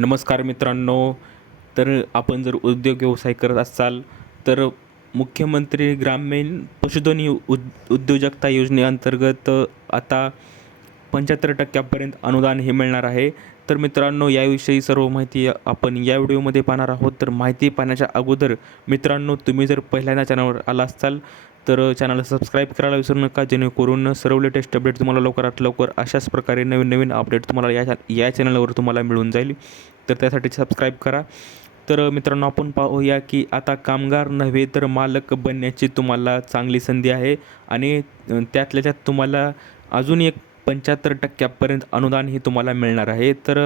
नमस्कार मित्रांनो. तर आपण जर उद्योग व्यवसाय करत असाल तर मुख्यमंत्री ग्रामीण पशुधन उद्योजकता योजनेअंतर्गत आता 75% अनुदान हे मिळणार आहे. तर मित्रांनो, याविषयी सर्व माहिती आपण या व्हिडिओमध्ये पाहणार आहोत. तर माहिती पाहण्याच्या अगोदर मित्रांनो, तुम्ही जर पहिल्यांदा चॅनलवर आला असाल तर चॅनलला सबस्क्राईब करायला विसरू नका, जेणेकरून सर्व लेटेस्ट अपडेट तुम्हाला लवकरात लवकर अशाच प्रकारे नवीन नवीन अपडेट तुम्हाला या चॅनलवर तुम्हाला मिळून जाईल. तर त्यासाठी सबस्क्राईब करा. तर मित्रांनो, आपण पाहूया की आता कामगार नव्हे तर मालक बनण्याची तुम्हाला चांगली संधी आहे आणि त्यातल्या त्यात तुम्हाला अजून एक 75% अनुदान हे तुम्हाला मिळणार आहे. तर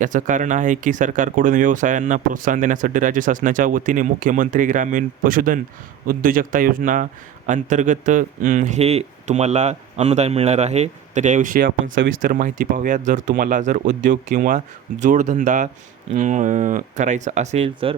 याचं कारण आहे की सरकारकडून व्यवसायांना प्रोत्साहन देण्यासाठी राज्य शासनाच्या वतीने मुख्यमंत्री ग्रामीण पशुधन उद्योजकता योजना अंतर्गत हे तुम्हाला अनुदान मिळणार आहे. तर याविषयी आपण सविस्तर माहिती पाहूयात. जर उद्योग किंवा जोडधंदा करायचा असेल तर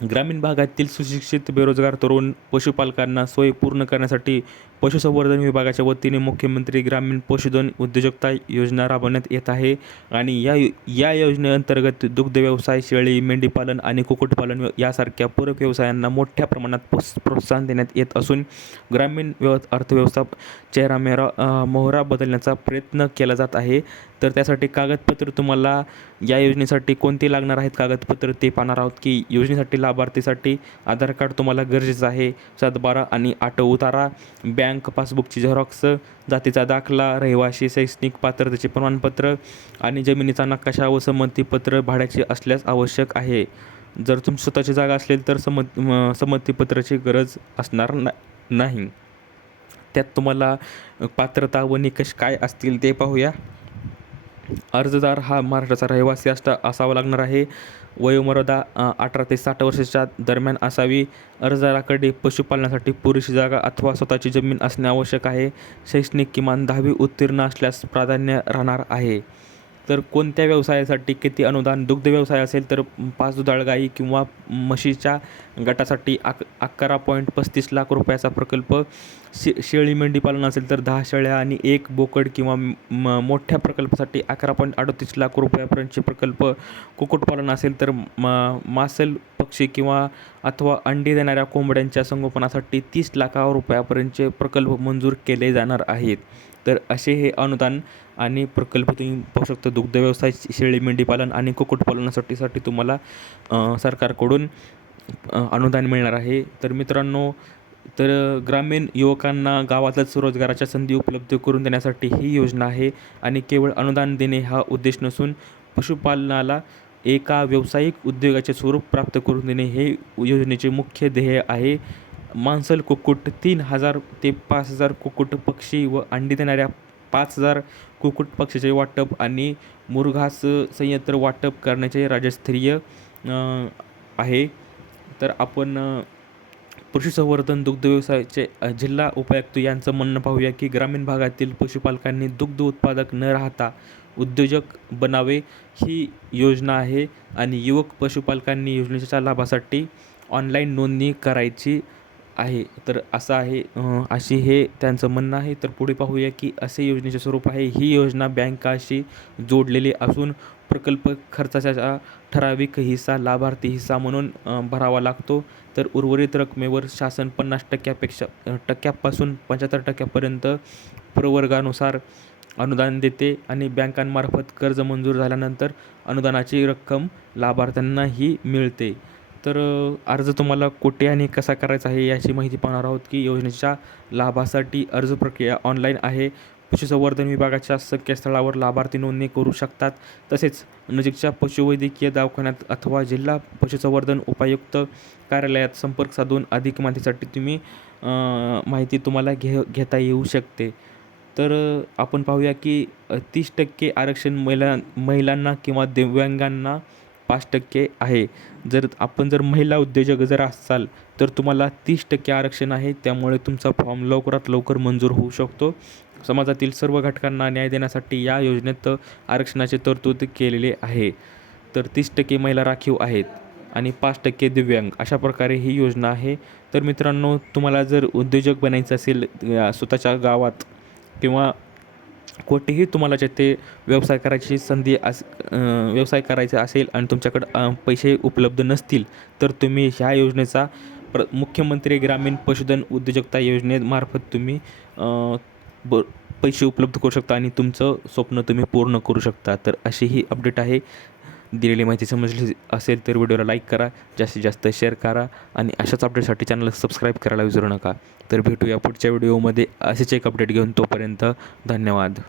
ग्रामीण भागातील सुशिक्षित बेरोजगार तरुण पशुपालकांना सोय पूर्ण करण्यासाठी पशुसंवर्धन विभागाच्या वतीने मुख्यमंत्री ग्रामीण पशुधन उद्योजकता योजना राबवण्यात येत आहे. आणि या योजनेअंतर्गत दुग्ध व्यवसाय, शेळी, मेंढीपालन आणि कुक्कुटपालन यासारख्या पूरक व्यवसायांना मोठ्या प्रमाणात प्रोत्साहन देण्यात येत असून ग्रामीण अर्थव्यवस्था मोहरा बदलण्याचा प्रयत्न केला जात आहे. तर त्यासाठी कागदपत्र तुम्हाला या योजनेसाठी कोणती लागणार आहेत कागदपत्र ते पाहणार आहोत. की योजनेसाठी लाभार्थीसाठी आधार कार्ड तुम्हाला गरजेचं आहे, 7/12 आणि 8 उतारा, बँक पासबुकची झेरॉक्स, जातीचा दाखला, रहिवासी शैक्षणिक पात्रतेचे प्रमाणपत्र आणि जमिनीचा नकाशा व संमतीपत्र भाड्याचे असल्यास आवश्यक आहे. जर तुमची स्वतःची जागा असेल तर संमतीपत्राची गरज असणार नाही. त्यात तुम्हाला पात्रता व निकष काय असतील ते पाहूया. अर्जदार हा महाराष्ट्राचा रहिवासी असावा लागणार आहे. वयोमर्यादा 18 ते 60 वर्षाच्या दरम्यान असावी. अर्जदाराकडे पशुपालनासाठी पुरेशी जागा अथवा स्वतःची जमीन असणे आवश्यक आहे. शैक्षणिक किमान 10वी उत्तीर्ण असल्यास प्राधान्य राहणार आहे. तर कोणत्या व्यवसायासाठी किती अनुदान? दुग्ध व्यवसाय असेल तर 5 दुधाळ गाई किंवा म्हशीच्या गटासाठी 11.35 लाख रुपयाचा प्रकल्प. शेळी मेंढीपालन असेल तर 10 शेळ्या आणि 1 बोकड किंवा मोठ्या प्रकल्पासाठी 11.38 लाख रुपयापर्यंतचे प्रकल्प. कुक्कुटपालन असेल तर मासल पक्षी किंवा अथवा अंडी देणाऱ्या कोंबड्यांच्या संगोपनासाठी 30 लाख रुपयापर्यंतचे प्रकल्प मंजूर केले जाणार आहेत. तर असे हे अनुदान आणि प्रकल्प तुम्ही पाहू शकता. दुग्ध व्यवसाय, शेळी मेंढीपालन आणि कुक्कुटपालनासाठी तुम्हाला सरकारकडून अनुदान मिळणार आहे. तर मित्रांनो, तर ग्रामीण युवकांना गावातच रोजगाराच्या संधी उपलब्ध करून देण्यासाठी ही योजना आहे आणि केवळ अनुदान देणे हा उद्देश नसून पशुपालनाला एका व्यावसायिक उद्योगाचे स्वरूप प्राप्त करून देणे हे योजनेचे मुख्य ध्येय आहे. मांसल कुक्कुट 3,000 ते 5,000 कुक्कुट पक्षी व अंडी देणाऱ्या 5,000 कुक्कुट पक्षीचे वाटप आणि मुरघास संयंत्र वाटप करण्याचे राज्यस्तरीय आहे. तर आपण पशुसंवर्धन दुग्ध व्यवसायाचे जिल्हा उपायुक्त यांचं म्हणणं पाहूया की ग्रामीण भागातील पशुपालकांनी दुग्ध उत्पादक न राहता उद्योजक बनावे ही योजना आहे आणि युवक पशुपालकांनी योजनेच्या लाभासाठी ऑनलाईन नोंदणी करायची आहे. तर असं आहे, अशी हे त्यांचं म्हणणं आहे. तर पुढे पाहूया की असे योजनेचे स्वरूप आहे. ही योजना बँकाशी जोडलेली असून प्रकल्प खर्चाचा ठराविक हिस्सा लाभार्थी हिस्सा म्हणून भरावा लागतो. तर उर्वरित रकमेवर शासन 50%पासून 75% प्रवर्गानुसार अनुदान देते आणि बँकांमार्फत कर्ज मंजूर झाल्यानंतर अनुदानाची रक्कम लाभार्थ्यांनाही मिळते. तर अर्ज तुम्हाला कुठे आणि कसा करायचा आहे याची माहिती पाहणार आहोत. की योजनेच्या लाभासाठी अर्ज प्रक्रिया ऑनलाईन आहे. पशुसंवर्धन विभागाच्या संकेतस्थळावर लाभार्थी नोंदणी करू शकतात. तसेच नजीकच्या पशुवैद्यकीय दवाखान्यात अथवा जिल्हा पशुसंवर्धन उपायुक्त कार्यालयात संपर्क साधून अधिक माहितीसाठी माहिती तुम्हाला घेता येऊ शकते. तर आपण पाहूया की 30% आरक्षण महिलांना किंवा दिव्यांगांना 5% आहे. जर महिला उद्योजक असाल तर तुम्हाला 30% आरक्षण आहे. त्यामुळे तुमचा फॉर्म लवकरात लवकर मंजूर होऊ शकतो. समाजातील सर्व घटकांना न्याय देण्यासाठी या योजनेत आरक्षणाची तरतूद केलेली आहे. तर 30% महिला राखीव आहेत आणि 5% दिव्यांग, अशा प्रकारे ही योजना आहे. तर मित्रांनो, तुम्हाला जर उद्योजक बनायचं असेल स्वतःच्या गावात किंवा कोठेही तुम्हाला ते व्यवसाय करायची संधी व्यवसाय करायचा असेल आणि तुमच्याकडं पैसे उपलब्ध नसतील तर तुम्ही ह्या योजनेचा मुख्यमंत्री ग्रामीण पशुधन उद्योजकता योजनेमार्फत तुम्ही ब पैसे उपलब्ध करू शकता आणि तुमचं स्वप्न तुम्ही पूर्ण करू शकता. तर अशी ही अपडेट आहे. दिलेली माहिती समजली असेल तर व्हिडिओला लाईक करा, जास्तीत जास्त शेअर करा आणि अशाच अपडेटसाठी चॅनलला सबस्क्राईब करायला विसरू नका. तर भेटूया पुढच्या व्हिडिओमध्ये असेच एक अपडेट घेऊन. तोपर्यंत धन्यवाद.